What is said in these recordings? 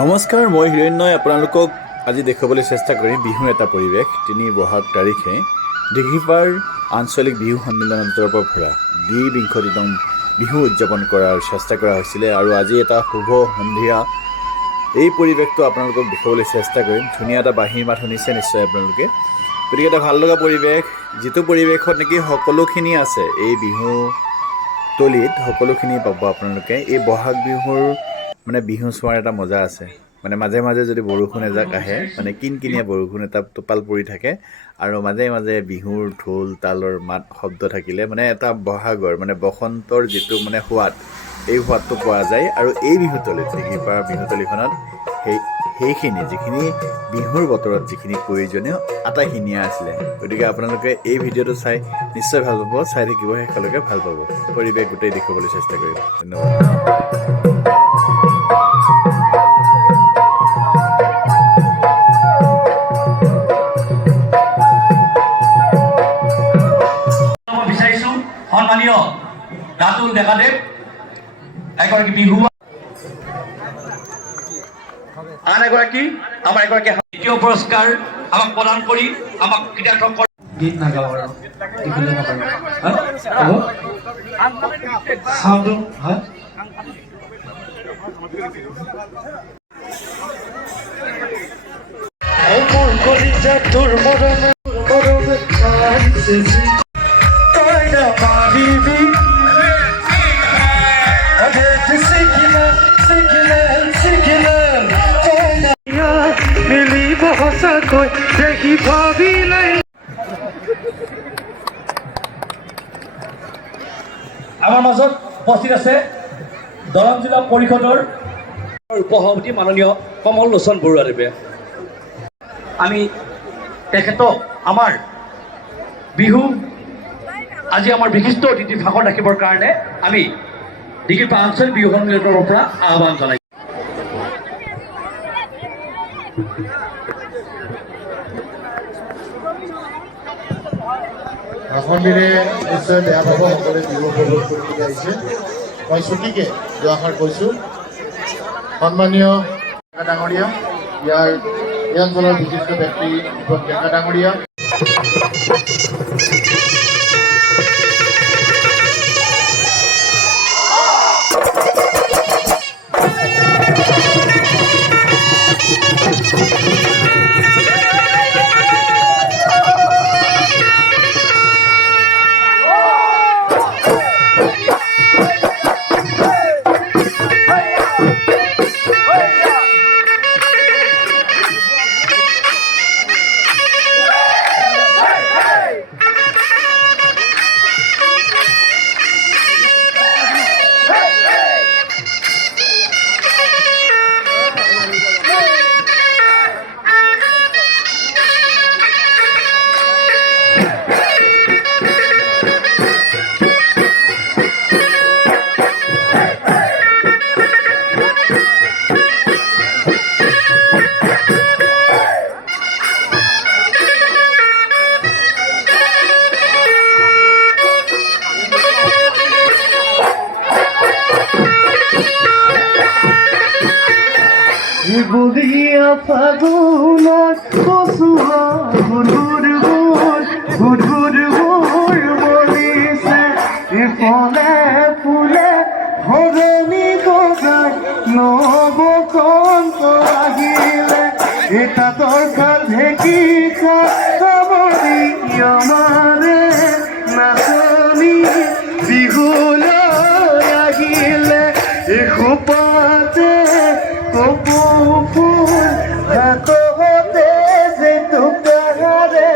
নমস্কাৰ, মই হিৰণ্যই আপোনালোকক আজি দেখুৱাবলৈ চেষ্টা কৰিম বিহুৰ এটা পৰিৱেশ। ৩ বহাগ তাৰিখে দিঘিপাৰ আঞ্চলিক বিহু সন্মিলনৰ পৰা ভৰা দ্বি-বিংশতিতম বিহু উদযাপন কৰাৰ চেষ্টা কৰা হৈছিলে আৰু আজি এটা শুভ সন্ধিয়া এই পৰিৱেশটো আপোনালোকক দেখুৱাবলৈ চেষ্টা কৰিম। ধুনীয়া এটা বাঁহীৰ মাত শুনিছে নিশ্চয় আপোনালোকে। গতিকে এটা ভাল লগা পৰিৱেশ, যিটো পৰিৱেশত নেকি সকলোখিনি আছে এই বিহু তলিত, সকলোখিনি পাব আপোনালোকে। এই বহাগ বিহুৰ বিহু চোৱাৰ এটা মজা আছে। মাজে মাজে যদি বৰষুণ এজাক আহে, কিনকিনীয়া বৰষুণ এটা টোপাল পৰি থাকে আৰু মাজে মাজে বিহুৰ ঢোল তালৰ মাত শব্দ থাকিলে এটা বহাগৰ বসন্তৰ যিটো সোৱাদ, এই সোৱাদটো পোৱা যায়। আৰু এই বিহুতলীত দিঘিপাৰ বিহুতলীখনত সেইখিনি যিখিনি বিহুৰ বতৰত যিখিনি প্ৰয়োজনীয় আটাইখিনিয়ে আছিলে। গতিকে আপোনালোকে এই ভিডিঅ'টো চাই নিশ্চয় ভাল পাব, চাই থাকিব শেষলৈকে ভাল পাব। পৰিৱেশ গোটেই দেখুৱাবলৈ চেষ্টা কৰিম। ধন্যবাদ। সন্মানীয় ৰাতুল ডেকাদেৱ এগৰাকী বিহু, আন এগৰাকী আমাৰ এগৰাকী দ্বিতীয় পুৰস্কাৰ আমাক প্ৰদান কৰি আমাক কৃতাৰ্থ কৰে। গীত নাগাব আৰু আমাৰ মাজত উপস্থিত আছে দৰং জিলা পৰিষদৰ উপসভাপতি মাননীয় কমল লোচন বৰুৱাদেৱে। আমি তেখেতক আমাৰ বিহু আজি আমাৰ বিশিষ্ট অতিথি ভাষণ ৰাখিবৰ কাৰণে আমি দিঘিপাৰ আঞ্চলিক বিহু সন্মিলনৰ পৰা আহ্বান জনাইছোঁ। ভাষণ দিলে নিশ্চয় বেয়া পাব সকলে বিহু উপভোগ কৰিবলৈ আহিছে। মই ছুটিকে দুআষাৰ কৈছোঁ। সন্মানীয় ডেকা ডাঙৰীয়া, এই অঞ্চলৰ বিশিষ্ট ব্যক্তি দীপক ডেকা ডাঙৰীয়া, বুলিয়া ফাগুনত কচুৱা গুধুৰ বলিছে, ইফালে ফুলে ভৰণী গজাই নৱকন্ত আহিলে, তাঁতৰ খাল ঢেঁকীছা সাৱৰি আমাৰে নাচনি বিহুলৈ আহিলে। এসোপাতে কপৌ ফুল হাততে যে টুকাৰে,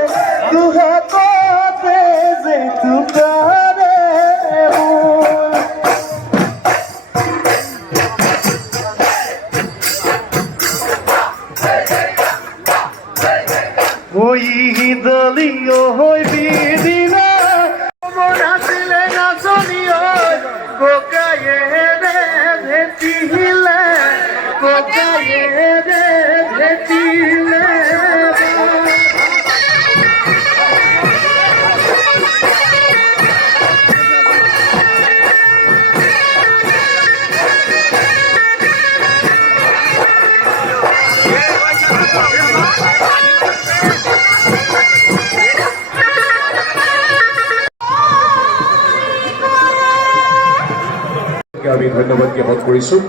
দুহাততে যে টুকাৰে দলীয় হৈ বিদিনা নাছিলে নাচনীয় ককায়ে ৰে ভেটিলে, ককায়ে ৰে ভেটিলে। ধন্যবাদ জ্ঞাপন কৰিছোঁ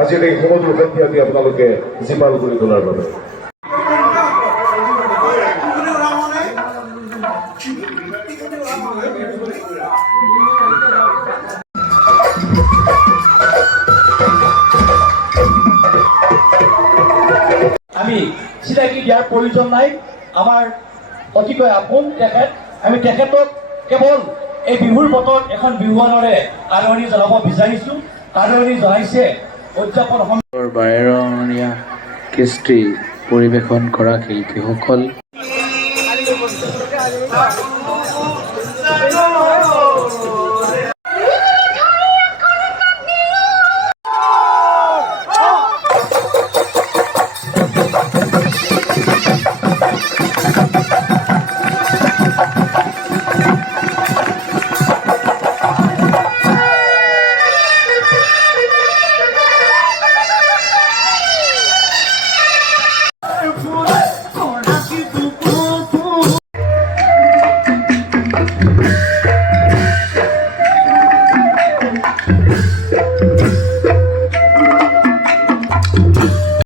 আজিৰ এই সমগ্ৰ সন্ধিয়াটি আপোনালোকে জীপাল কৰি তোলাৰ বাবে আমি চিনাকি দিয়াৰ প্ৰয়োজন নাই আমাৰ অতিকৈ আপোন তেখেত আমি তেখেতক কেৱল এই বিহুৰ বতৰত এখন বিহুৱানৰে আদৰণি জনাব বিচাৰিছোঁ আদৰণি জনাইছে উদযাপন বাৰেৰহণীয়া কৃষ্টি পৰিৱেশন কৰা শিল্পীসকল